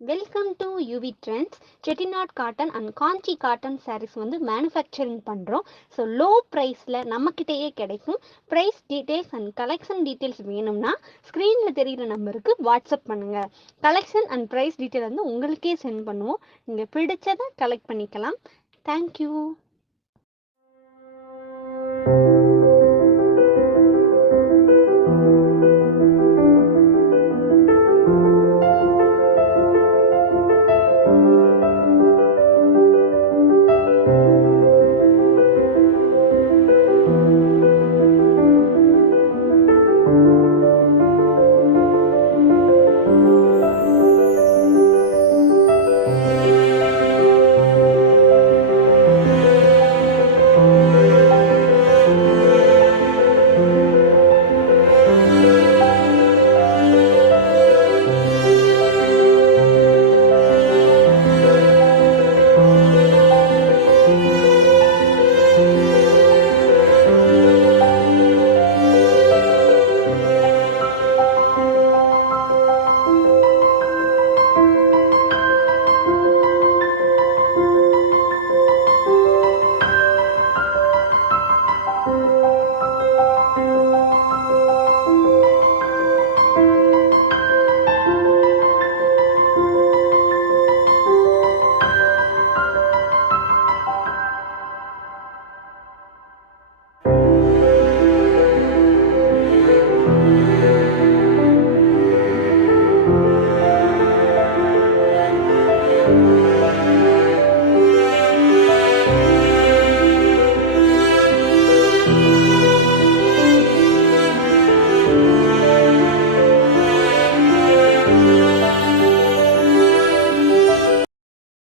Welcome to UV Trendz. Chettinad Cotten and Kanchi Cotton sarees வந்து manufacturing பண்ணுறோம். So low ப்ரைஸில் நம்மக்கிட்டேயே கிடைக்கும். Price details and collection details வேணும்னா ஸ்க்ரீனில் தெரிகிற நம்பருக்கு வாட்ஸ்அப் பண்ணுங்கள். கலெக்ஷன் அண்ட் ப்ரைஸ் டீட்டெயில் வந்து உங்களுக்கே சென்ட் பண்ணுவோம். நீங்கள் பிடிச்சதை கலெக்ட் பண்ணிக்கலாம். தேங்க்யூ.